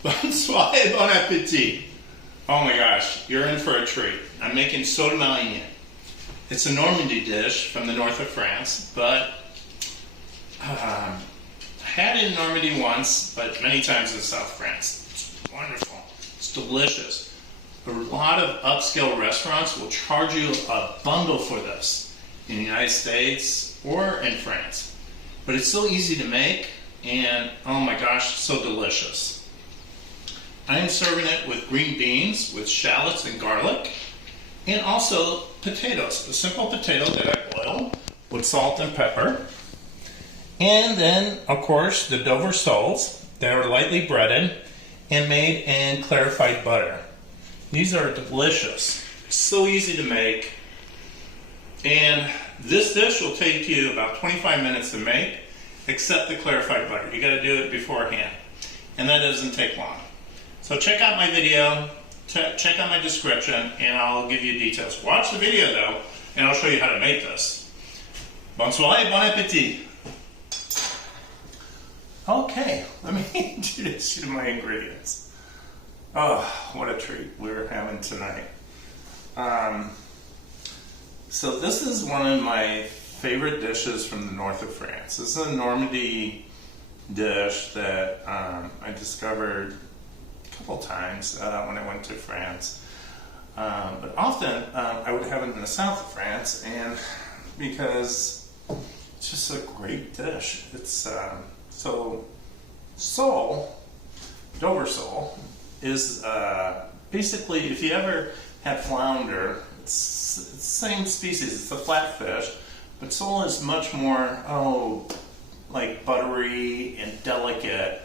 Bonsoir et bon appétit. Oh my gosh, you're in for a treat. I'm making Sole Meunière. It's a Normandy dish from the north of France, but I had it in Normandy once, but many times in South France. It's wonderful. It's delicious. A lot of upscale restaurants will charge you a bundle for this in the United States or in France. But it's so easy to make, and oh my gosh, so delicious. I'm serving it with green beans, with shallots and garlic, and also potatoes. A simple potato that I boil with salt and pepper. And then, of course, the Dover soles that are lightly breaded and made in clarified butter. These are delicious. So easy to make. And this dish will take you about 25 minutes to make, except the clarified butter. You got to do it beforehand. And that doesn't take long. So check out my video, check out my description, and I'll give you details. Watch the video though, and I'll show you how to make this. Bonsoir et bon appétit. Okay, let me introduce you to my ingredients. Oh, what a treat we're having tonight. So this is one of my favorite dishes from the north of France. This is a Normandy dish that I discovered couple times when I went to France, but often I would have it in the south of France, and because it's just a great dish. It's so sole, Dover sole, is basically, if you ever had flounder, it's the same species. It's a flatfish, but sole is much more like buttery and delicate,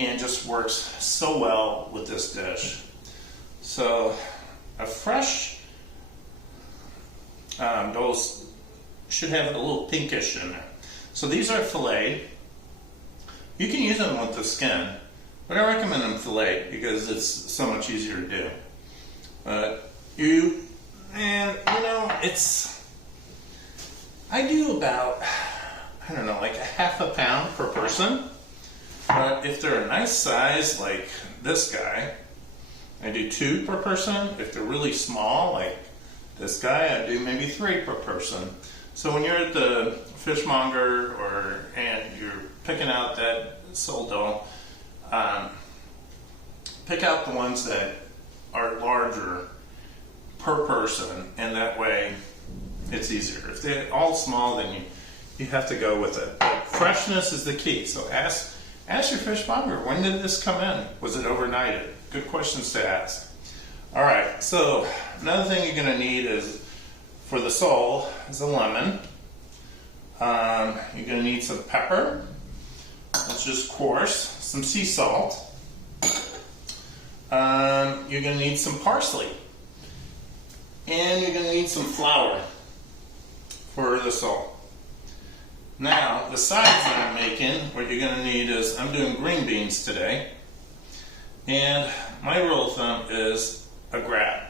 and just works so well with this dish. So a fresh those should have a little pinkish in there. So these are filet. You can use them with the skin, but I recommend them filet because it's so much easier to do. But I do about, I don't know, like a half a pound per person. But if they're a nice size like this guy, I do 2 per person. If they're really small like this guy, I do maybe 3 per person. So when you're at the fishmonger and you're picking out that sole dough, pick out the ones that are larger per person, and that way it's easier. If they're all small, then you have to go with it. But freshness is the key. So ask your fishmonger, when did this come in? Was it overnighted? Good questions to ask. All right, so another thing you're going to need is, for the sole, is a lemon. You're going to need some pepper. That's just coarse. Some sea salt. You're going to need some parsley. And you're going to need some flour for the sole. Now, the sides that I'm making, what you're going to need is, I'm doing green beans today, and my rule of thumb is a grab.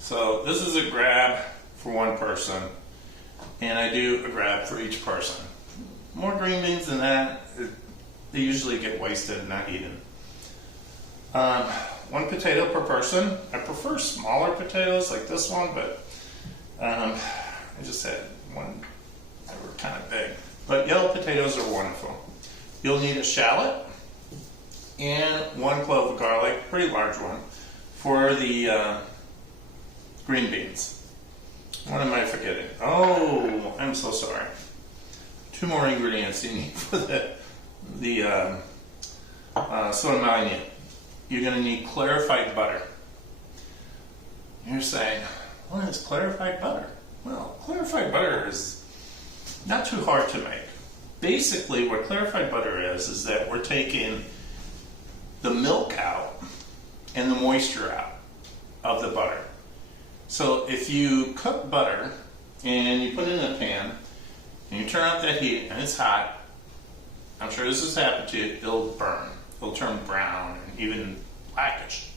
So this is a grab for one person, and I do a grab for each person. More green beans than that, they usually get wasted and not eaten. 1 potato per person. I prefer smaller potatoes like this one, but I just had one. They were kind of big, but yellow potatoes are wonderful. You'll need a shallot and 1 clove of garlic, pretty large one, for the green beans. What am I forgetting? Oh, I'm so sorry. 2 more ingredients you need for the Sole Meunière. You're going to need clarified butter. You're saying, what is clarified butter? Well, clarified butter is not too hard to make. Basically, what clarified butter is that we're taking the milk out and the moisture out of the butter. So if you cook butter and you put it in a pan and you turn up that heat and it's hot, I'm sure this has happened to you, it'll burn. It'll turn brown and even blackish.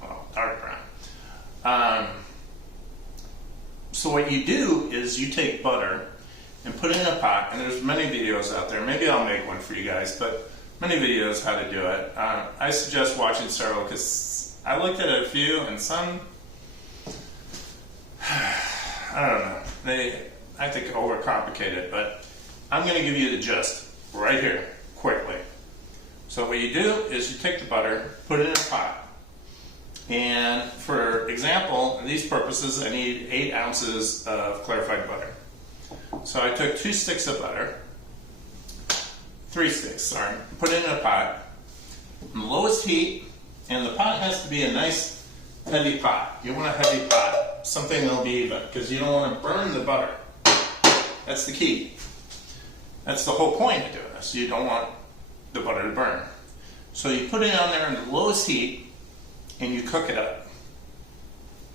Well, dark brown. So what you do is you take butter and put it in a pot, and there's many videos out there. Maybe I'll make one for you guys, but many videos how to do it. I suggest watching several because I looked at a few and some, I don't know, I think overcomplicate it, but I'm going to give you the gist right here, quickly. So what you do is you take the butter, put it in a pot, and for example, in these purposes, I need 8 ounces of clarified butter. So I took 2 sticks of butter, 3 sticks, sorry, put it in a pot, on the lowest heat, and the pot has to be a nice heavy pot. You want a heavy pot, something that'll be even, because you don't want to burn the butter. That's the key. That's the whole point of doing this. You don't want the butter to burn. So you put it on there in the lowest heat, and you cook it up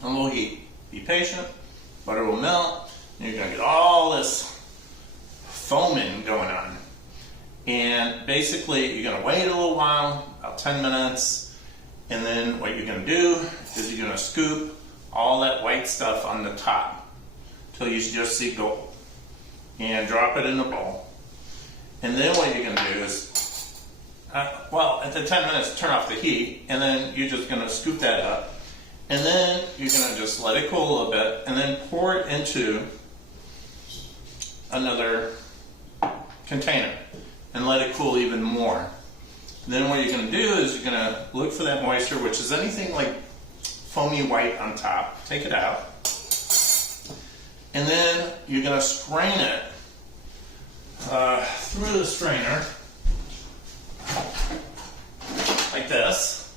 on low heat. Be patient, butter will melt, and you're going to get all this foaming going on. And basically, you're going to wait a little while, about 10 minutes, and then what you're going to do is you're going to scoop all that white stuff on the top till you just see gold, and drop it in the bowl. And then what you're going to do is, at the 10 minutes, turn off the heat, and then you're just going to scoop that up, and then you're going to just let it cool a little bit, and then pour it into another container, and let it cool even more. And then what you're going to do is you're going to look for that moisture, which is anything like foamy white on top. Take it out, and then you're going to strain it through the strainer like this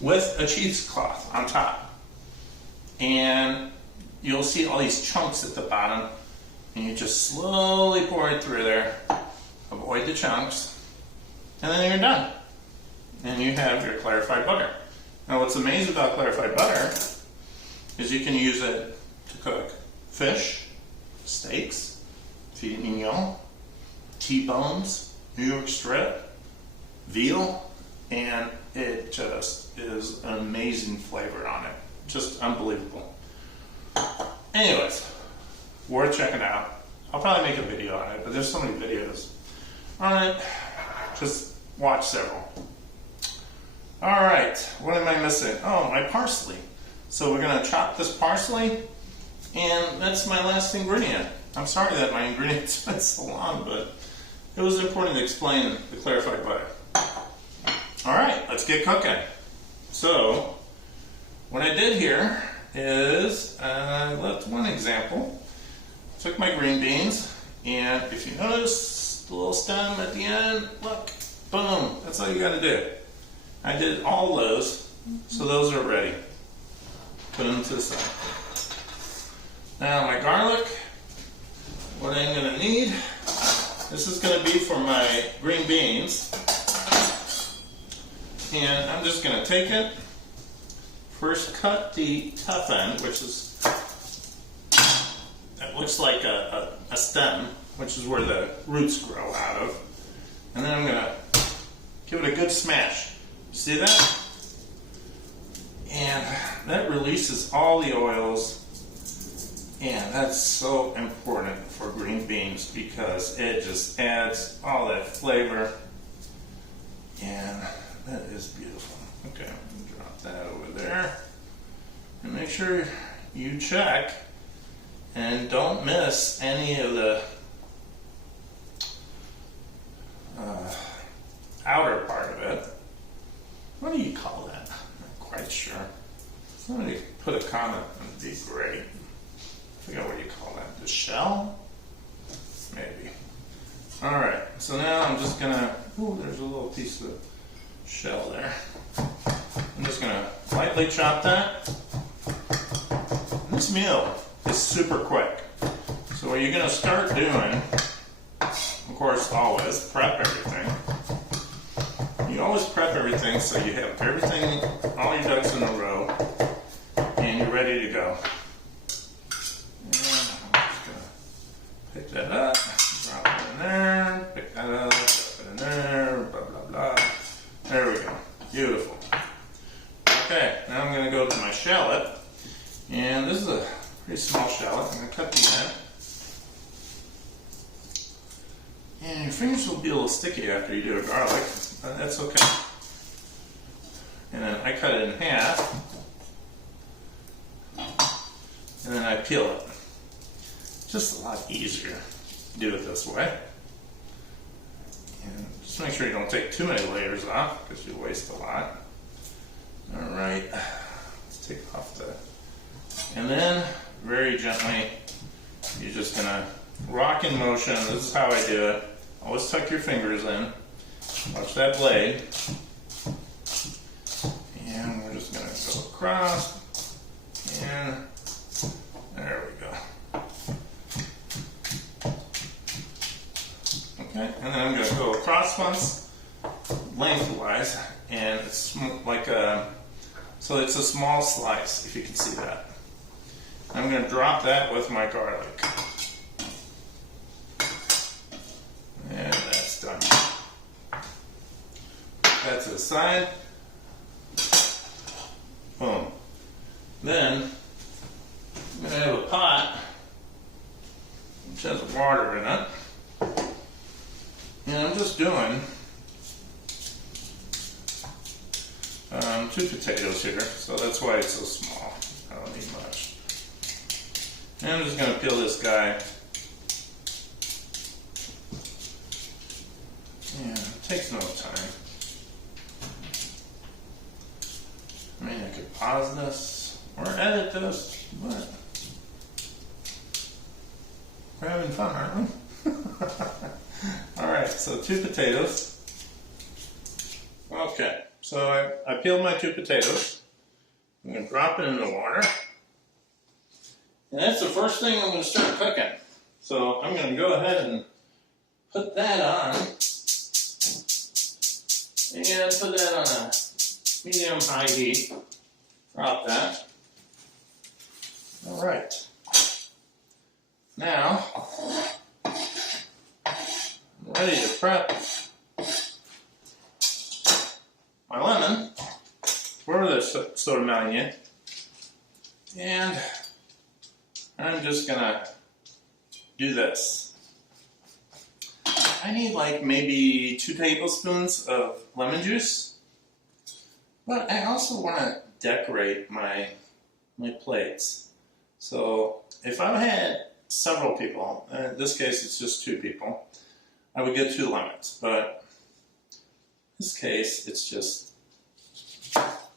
with a cheesecloth on top, and you'll see all these chunks at the bottom, and you just slowly pour it through there, avoid the chunks, and then you're done, and you have your clarified butter. Now what's amazing about clarified butter is you can use it to cook fish, steaks, filet mignon, T-bones, New York strip, veal, and it just is an amazing flavor on it. Just unbelievable. Anyways, worth checking out. I'll probably make a video on it, but there's so many videos on it. Just watch several. Alright, what am I missing? Oh, my parsley. So we're going to chop this parsley, and that's my last ingredient. I'm sorry that my ingredients went so long, but it was important to explain the clarified butter. Alright, let's get cooking. So, what I did here is I left one example. Took my green beans, and if you notice the little stem at the end, look, boom, that's all you got to do. I did all those, so those are ready. Put them to the side. Now my garlic, what I'm going to need, this is going to be for my green beans. And I'm just going to take it, first cut the tough end, which is, it looks like a stem, which is where the roots grow out of. And then I'm going to give it a good smash. See that? And that releases all the oils. And that's so important for green beans because it just adds all that flavor. And that is beautiful. Okay, I'm going to drop that over there. And make sure you check and don't miss any of the outer part of it. What do you call that? I'm not quite sure. Somebody put a comment, it would be great. I forget what you call that. The shell? Maybe. Alright, so now I'm just going to, ooh, there's a little piece of shell there. I'm just going to lightly chop that. And this meal is super quick. So what you're going to start doing, of course, always prep everything. You always prep everything so you have everything, all your ducks in a row, and you're ready to go. And I'm just going to pick that up, drop it in there, pick that up, drop it in there, blah, blah, blah. There we go. Beautiful. Okay, now I'm going to go to my shallot, and this is a pretty small shallot. I'm going to cut the end. And your fingers will be a little sticky after you do a garlic. but that's okay. And then I cut it in half, and then I peel it. Just a lot easier to do it this way. And just make sure you don't take too many layers off, because you waste a lot. Alright, let's take off the... And then, very gently, you're just going to rock in motion. This is how I do it. Always tuck your fingers in. Watch that blade. And we're just going to go across. And there we go. Okay, and then I'm going to go across once, lengthwise, and it's like a, so it's a small slice, if you can see that. I'm going to drop that with my garlic. And that's done. Put that to the side. Boom. Then, I'm going to have a pot, which has water in it. And I'm just doing 2 potatoes here, so that's why it's so small. I don't need much. And I'm just going to peel this guy. Yeah, it takes no time. I mean, I could pause this or edit this, but we're having fun, aren't we? Alright, so 2 potatoes. Okay, so I peeled my 2 potatoes. I'm going to drop it in the water. And that's the first thing I'm going to start cooking. So I'm going to go ahead and put that on. And put that on a medium-high heat. Drop that. Alright. Now, ready to prep my lemon for the Sole Meunière, and I'm just gonna do this. I need like maybe 2 tablespoons of lemon juice, but I also want to decorate my plates. So if I had several people, in this case it's just 2 people, I would get 2 lemons, but in this case, it's just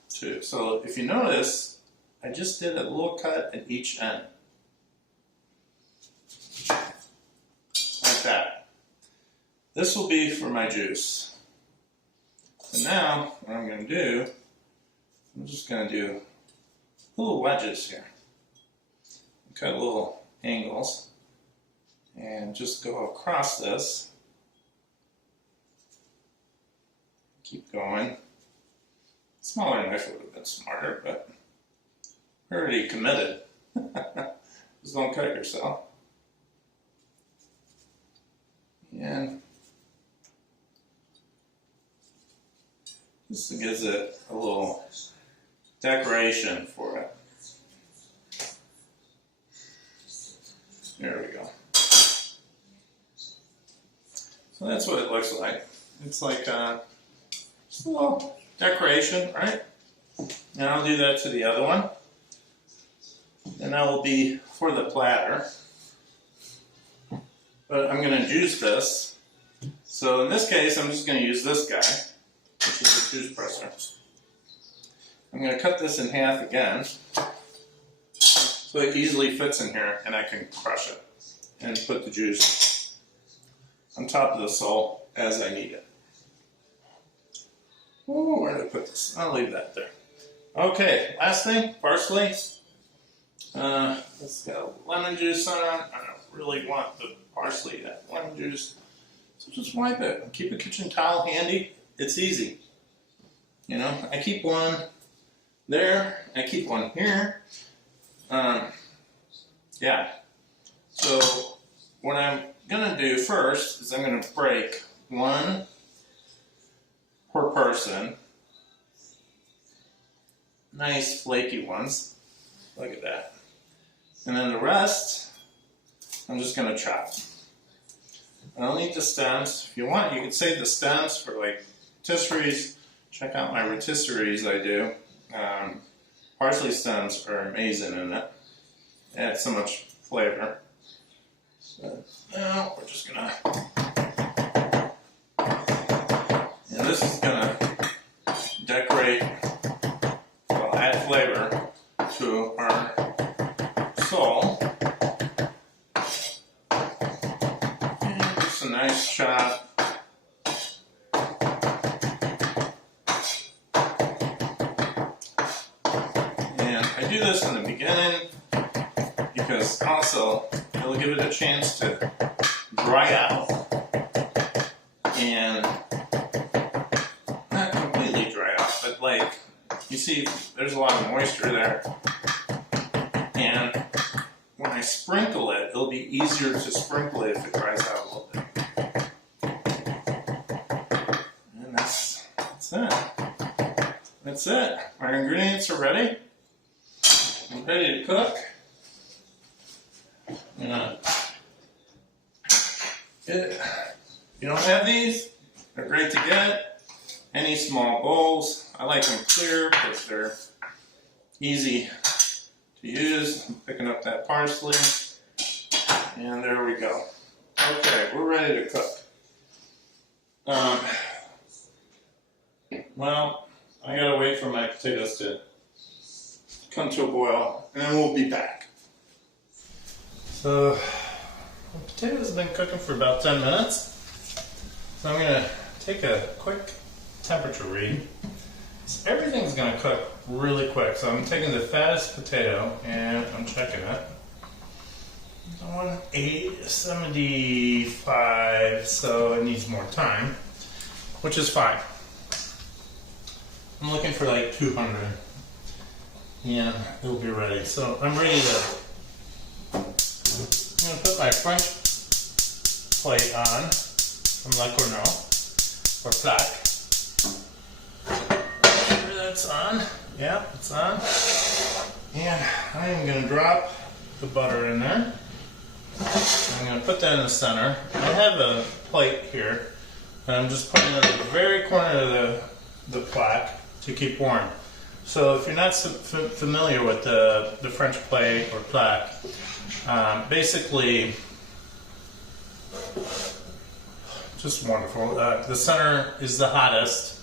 2. So if you notice, I just did a little cut at each end. Like that. This will be for my juice. So now, what I'm going to do, I'm just going to do little wedges here. Cut little angles, and just go across this. Keep going. Smaller knife would have been smarter, but we're already committed. Just don't cut yourself. And this gives it a little decoration for it. There we go. So that's what it looks like. It's like just a little decoration, right? And I'll do that to the other one. And that will be for the platter. But I'm going to juice this. So in this case, I'm just going to use this guy, which is a juice presser. I'm going to cut this in half again, so it easily fits in here, and I can crush it and put the juice on top of the sole as I need it. Oh, where did I put this? I'll leave that there. Okay, last thing, parsley. Let's get lemon juice on. I don't really want the parsley, that lemon juice. So just wipe it. Keep a kitchen towel handy. It's easy. You know, I keep one there. I keep one here. Yeah. So what I'm going to do first is I'm going to break 1 per person. Nice flaky ones. Look at that. And then the rest, I'm just going to chop. I don't need the stems. If you want, you can save the stems for like rotisseries, check out my rotisseries I do. Parsley stems are amazing in it. Add so much flavor. So now we're just gonna, and this is gonna decorate, well, add flavor to our sole. And just a nice chop. And I do this in the beginning because also it'll give it a chance to dry out and not completely dry out, but like you see there's a lot of moisture there, and when I sprinkle it, it'll be easier to sprinkle it if it dries out a little bit. And that's it. That's it. Our ingredients are ready. I'm ready to cook. If you don't have these, they're great to get. Any small bowls. I like them clear because they're easy to use. I'm picking up that parsley. And there we go. Okay, we're ready to cook. Well, I gotta wait for my potatoes to come to a boil, and then we'll be back. So, the potatoes have been cooking for about 10 minutes. So I'm gonna take a quick temperature read. So everything's gonna cook really quick. So I'm taking the fattest potato and I'm checking it. 175, so it needs more time, which is fine. I'm looking for like 200. Yeah, it'll be ready. So I'm ready to. I'm gonna put my French plate on from Le Corneau or plaque. Make sure that's on. Yeah, it's on. And I am gonna drop the butter in there. I'm going to put that in the center. I have a plate here, and I'm just putting it at the very corner of the plaque to keep warm. So if you're not familiar with the French plate or plaque, basically, just wonderful. The center is the hottest,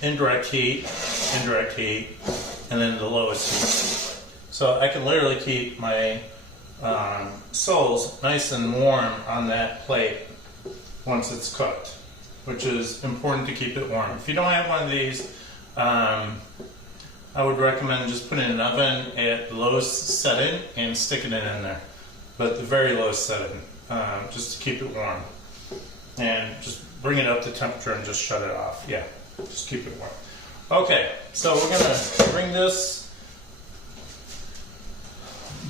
indirect heat, and then the lowest heat. So I can literally keep my soles nice and warm on that plate once it's cooked, which is important to keep it warm. If you don't have one of these, I would recommend just putting it in an oven at lowest setting and sticking it in there, but the very lowest setting, just to keep it warm. And just bring it up to temperature and just shut it off. Yeah, just keep it warm. Okay, so we're gonna bring this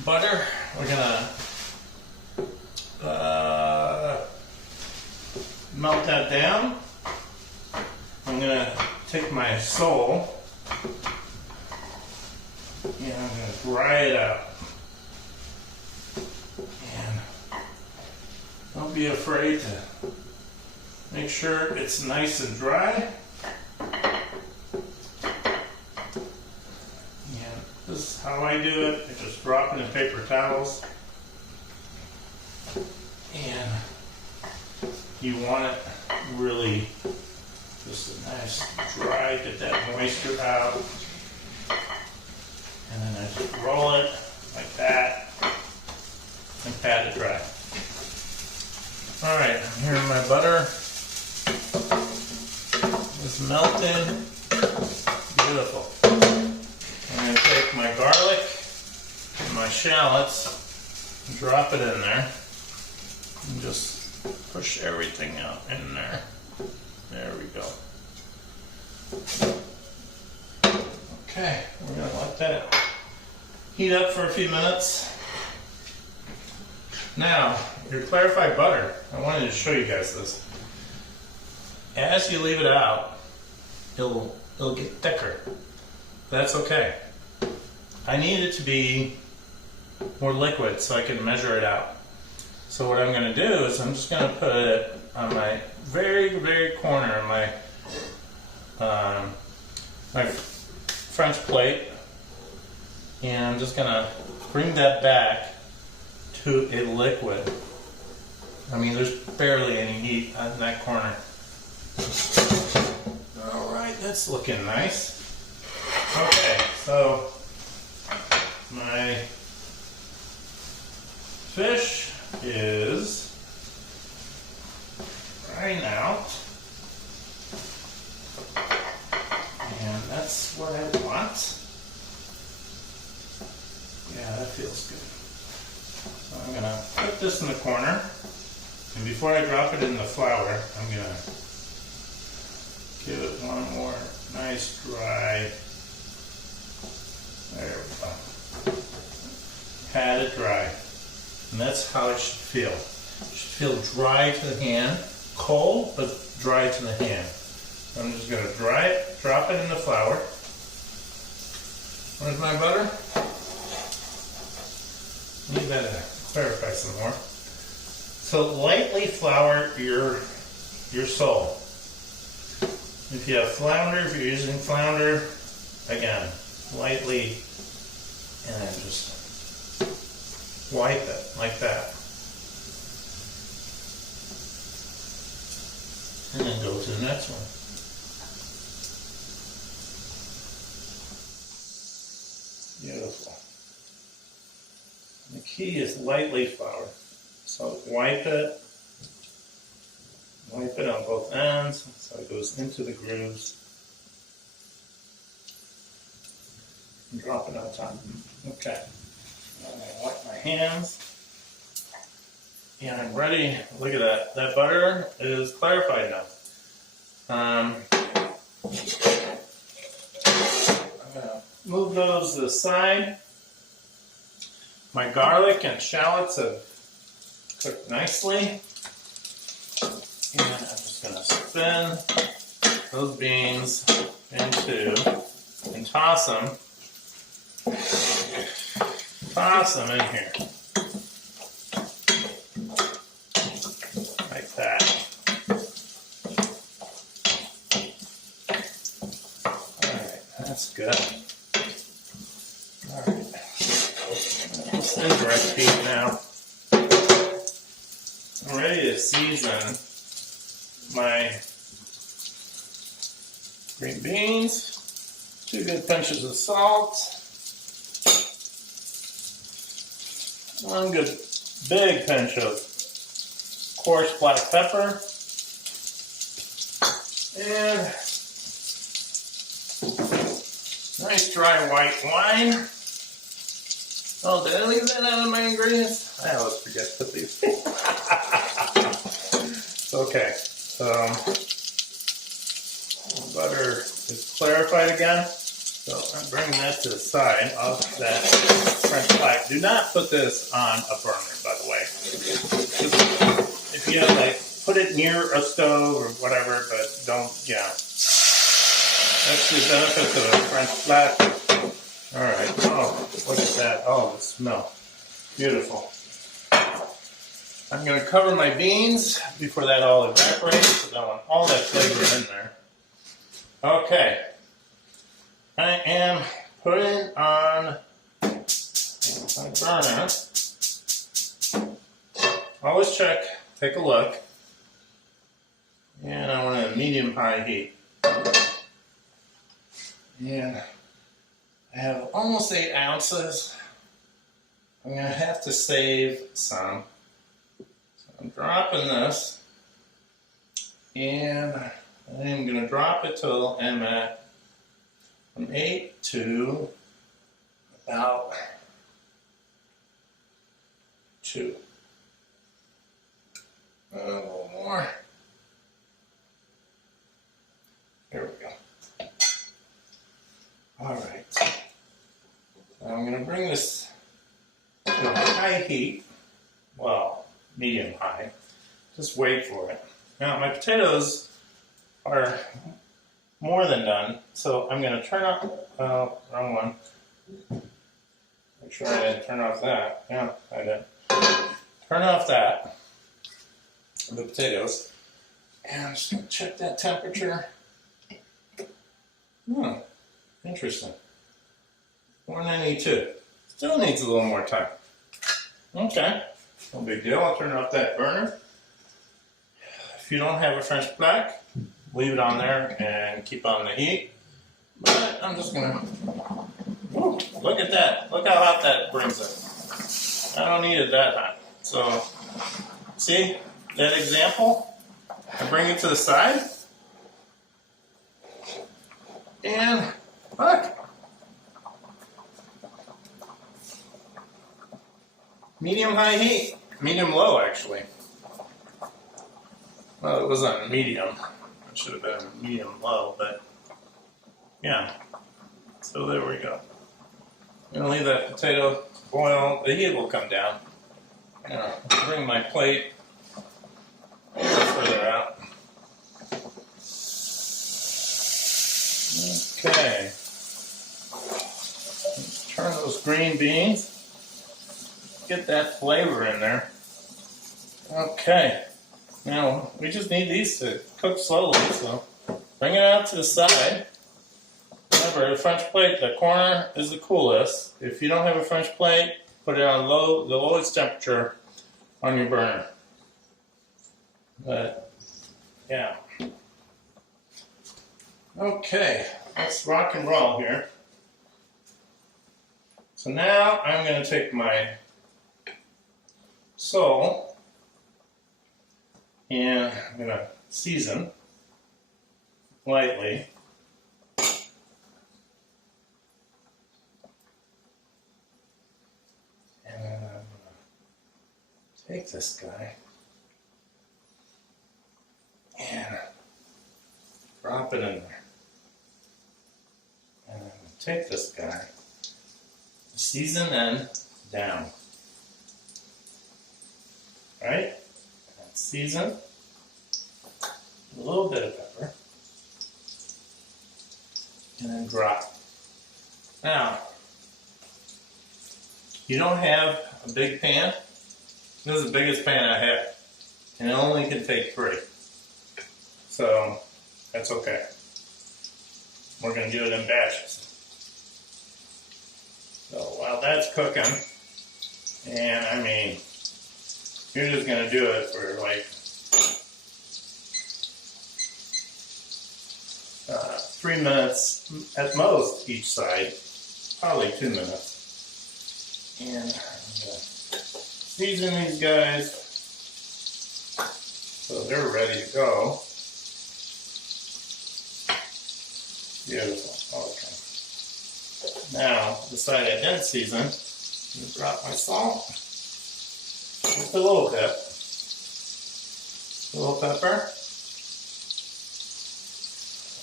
butter. We're gonna melt that down. I'm gonna take my sole and I'm gonna dry it out. And don't be afraid to make sure it's nice and dry. This is how I do it. I just drop it in paper towels. And you want it really just a nice dry, get that moisture out. And then I just roll it like that and pat it dry. Alright, here my butter is melting. Beautiful. I'm going to take my garlic and my shallots and drop it in there and just push everything out in there. There we go. Okay, we're going to let that heat up for a few minutes. Now, your clarified butter, I wanted to show you guys this. As you leave it out, it'll get thicker. That's okay. I need it to be more liquid so I can measure it out. So what I'm going to do is I'm just going to put it on my very, very corner of my my French plate, and I'm just gonna bring that back to a liquid. I mean, there's barely any heat in that corner. All right, that's looking nice. Okay, so my fish is drying out, and that's what I want. Yeah, that feels good. So I'm gonna put this in the corner, and before I drop it in the flour, I'm gonna give it one more nice dry. There we go. Pat it dry. And that's how it should feel. It should feel dry to the hand, cold, but dry to the hand. I'm just going to dry it, drop it in the flour. Where's my butter? Need that to clarify some more. So lightly flour your sole. If you have flounder, if you're using flounder, again, lightly, and then just wipe it like that. And then go to the next one. Beautiful. The key is lightly flour. So wipe it on both ends so it goes into the grooves. And drop it on top. Okay. I'm going to wipe my hands. And I'm ready. Look at that. That butter is clarified now. I'm going to move those to the side. My garlic and shallots have cooked nicely. And I'm just going to spin those beans into and toss them in here. Like that. Alright, that's good. Alright. This indirect heat now. I'm ready to season my green beans. 2 good pinches of salt. 1 good big pinch of coarse black pepper. And nice dry white wine. Oh, did I leave that out of my ingredients? I always forget to put these. Okay, so butter is clarified again. So I'm bringing that to the side of that French fry. Do not put this on a burner, by the way. If you like, put it near a stove or whatever, but don't, yeah. That's the benefit of a French flat. All right. Oh, look at that. Oh, the smell. Beautiful. I'm going to cover my beans before that all evaporates, because I want all that flavor in there. Okay. I am putting on my burner. Always check, take a look. And I want it at medium-high heat. And I have almost 8 ounces. I'm going to have to save some. So I'm dropping this. And I'm going to drop it till I'm at from 8 to about 2. A little more. There we go. All right. I'm going to bring this to a high heat. Well, medium high. Just wait for it. Now, my potatoes are more than done, so I'm going to turn off, wrong one. Make sure I didn't turn off that. Yeah, I did. Turn off that, the potatoes, and I'm just going to check that temperature. Hmm, interesting. 492. Still needs a little more time. Okay, no big deal. I'll turn off that burner. If you don't have a French plaque, leave it on there and keep on the heat. But I'm just gonna, ooh, look at that. Look how hot that brings it. I don't need it that hot. So, see that example? I bring it to the side. And look. Medium high heat. Medium low, actually. Well, it was on medium. It should have been medium low, but yeah. So there we go. I'm going to leave that potato boil. The heat will come down. I'll bring my plate a little further out. Okay. Let's turn those green beans. Get that flavor in there. Okay. Now, we just need these to cook slowly, so bring it out to the side. Remember, the French plate, the corner is the coolest. If you don't have a French plate, put it on the lowest temperature on your burner. But, yeah. Okay, let's rock and roll here. So now I'm going to take my sole and I'm going to season lightly. And then I'm going to take this guy and drop it in there. And I'm going to take this guy, season and down. Right? And season, a little bit of pepper, and then drop. Now, you don't have a big pan. This is the biggest pan I have, and it only can take 3. So, that's okay. We're going to do it in batches. So, while that's cooking, and I mean, you're just going to do it for like 3 minutes at most each side, probably 2 minutes. And I'm going to season these guys so they're ready to go. Beautiful. Okay. Now, the side I didn't season, I'm going to drop my salt. Just a little bit. A little pepper.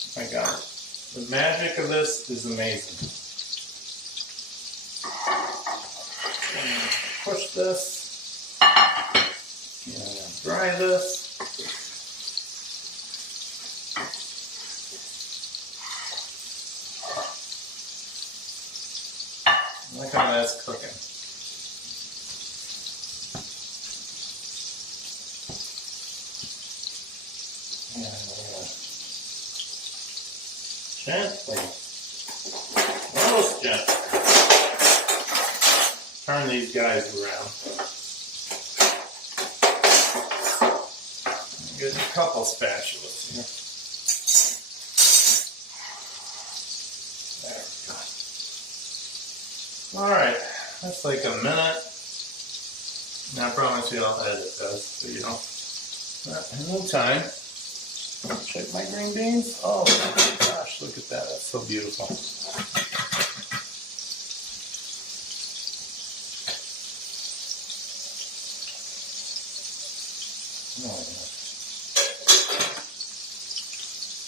Oh my God. The magic of this is amazing. Push this. And dry this. Look how that's cooking. Gently, most gently, turn these guys around. Get a couple spatulas here. There we go. Alright, that's like a minute. And I promise you I'll edit this, so you know. In the meantime, check my green beans. Oh my gosh, look at that. That's so beautiful.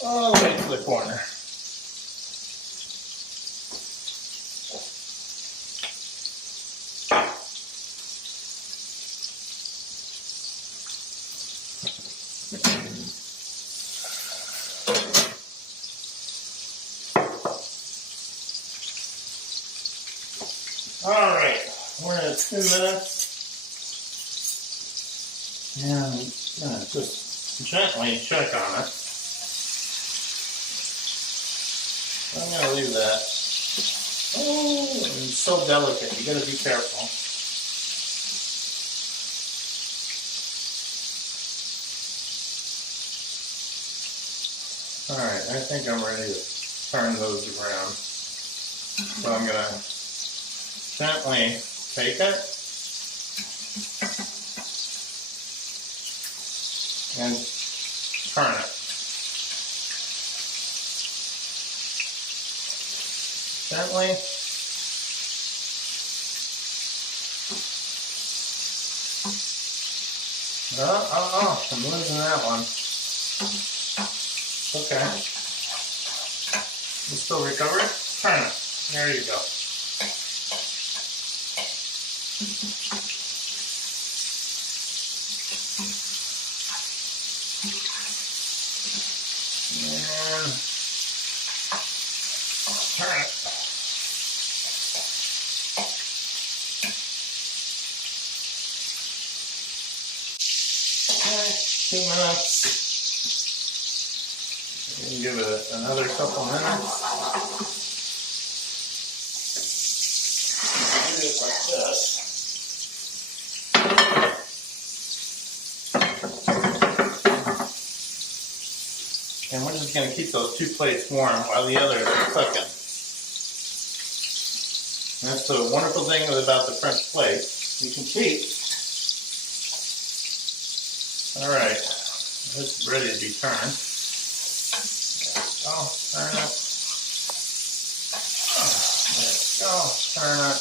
All the way to the corner. Alright, we're at 2 minutes. And just gently check on it. I'm going to leave that. Oh, it's so delicate. You got to be careful. All right, I think I'm ready to turn those around. So I'm going to gently take it and turn it. Gently. I'm losing that one. Okay. You still recover it? Turn it. There you go. And turn it. Okay, 2 minutes. You can give it another couple minutes. Do it like this. And we're just going to keep those 2 plates warm while the others are cooking. And that's the wonderful thing about the French plate. You can keep. Alright, it's ready to be turned. Oh, turn it. Oh, there we go, turn it.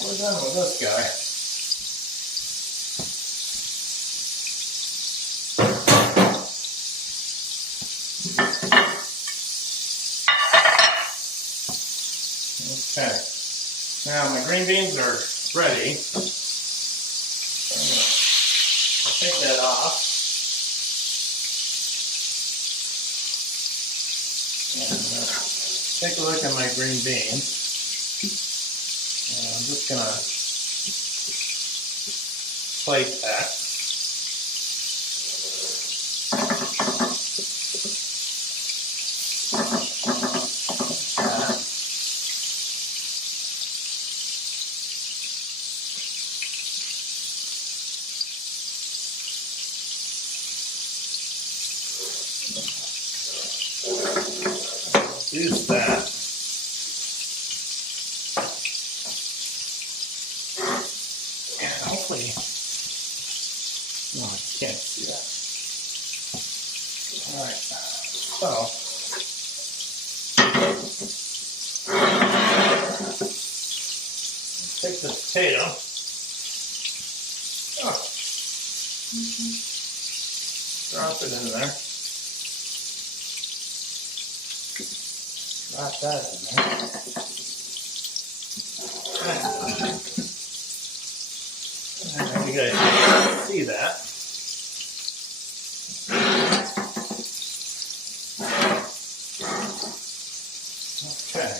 We're done with this guy. Okay, now my green beans are ready. So I'm going to take that off. And take a look at my green beans. And I'm just going to plate that. Use that. And hopefully, no, I can't see that. All right, so take the potato. Oh. Drop it in there. Drop that in there. And you guys can see that. Okay.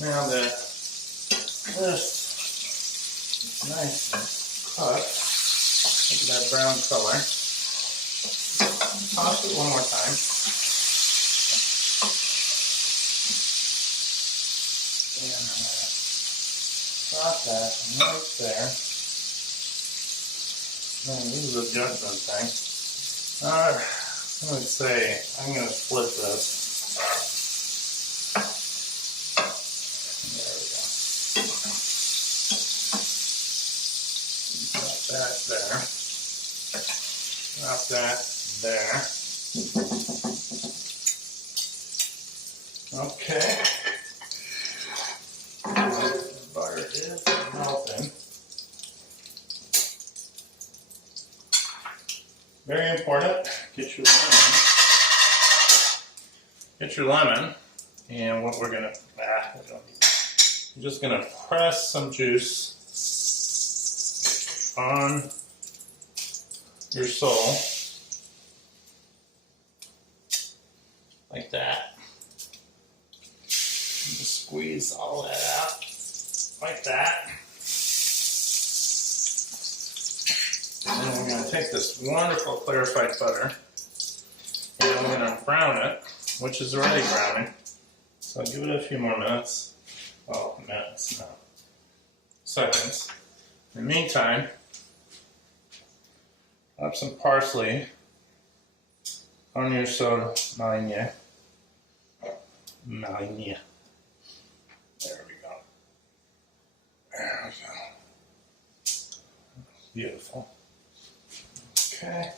Now that this is nice and cooked, look at that brown color. Toss it one more time. And drop that right there. Man, this is a judgment thing. I'm going to say, I'm going to split this. There we go. Drop that there. Drop that there. Okay. The butter is melting. Very important. Get your lemon. Get your lemon. And what we're gonna, I'm just gonna press some juice on your sole. Like that. And just squeeze all that out. Like that. take this wonderful clarified butter and I'm going to brown it, which is already browning. So I'll give it a few more minutes. Oh, minutes, no. Seconds. In the meantime, have some parsley on your Sole Meunière. Meunière. There we go. There we go. Beautiful. Okay.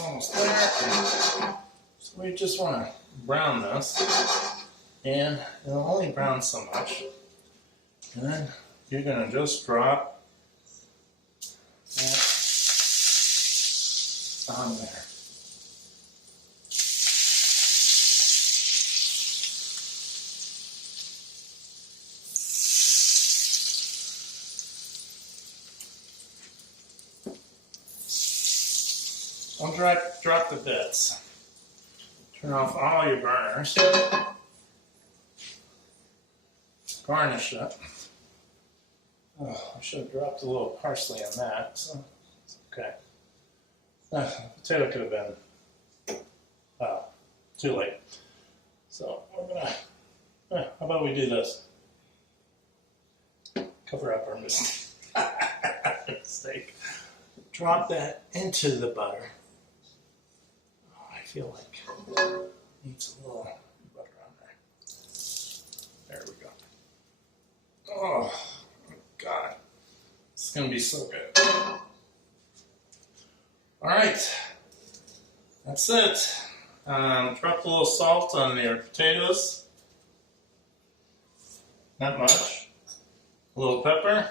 Almost there. So we just want to brown this. And it'll only brown so much. And then you're going to just drop that on there. Don't drop the bits. Turn off all your burners. Garnish it. Oh, I should have dropped a little parsley on that, so it's okay. Potato could have been too late. So we're gonna, how about we do this? Cover up our mistake. Drop that into the butter. Oh, I feel like it needs a little butter on there. There we go. Oh, God. This is going to be so good. All right. That's it. Drop a little salt on your potatoes. Not much. A little pepper.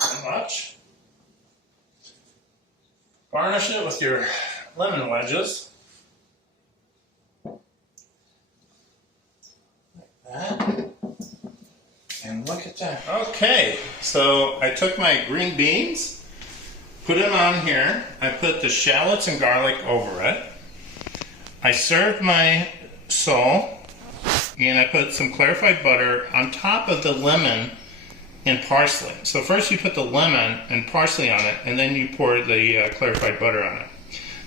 Not much. Garnish it with your lemon wedges. That. And look at that. Okay, so I took my green beans, put them on here. I put the shallots and garlic over it. I served my sole, and I put some clarified butter on top of the lemon and parsley. So first you put the lemon and parsley on it, and then you pour the clarified butter on it.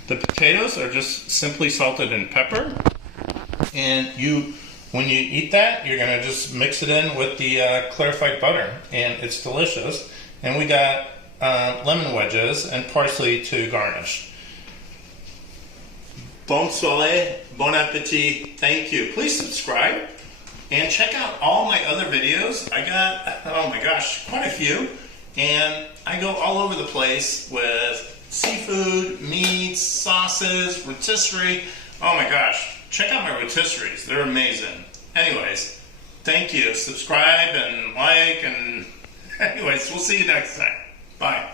The potatoes are just simply salted in pepper, and when you eat that, you're going to just mix it in with the clarified butter, and it's delicious. And we got lemon wedges and parsley to garnish. Bon soleil, bon appetit, thank you. Please subscribe and check out all my other videos. I got, oh my gosh, quite a few. And I go all over the place with seafood, meats, sauces, rotisserie. Oh my gosh. Check out my rotisseries. They're amazing. Anyways, thank you. Subscribe and like, and anyways, we'll see you next time. Bye.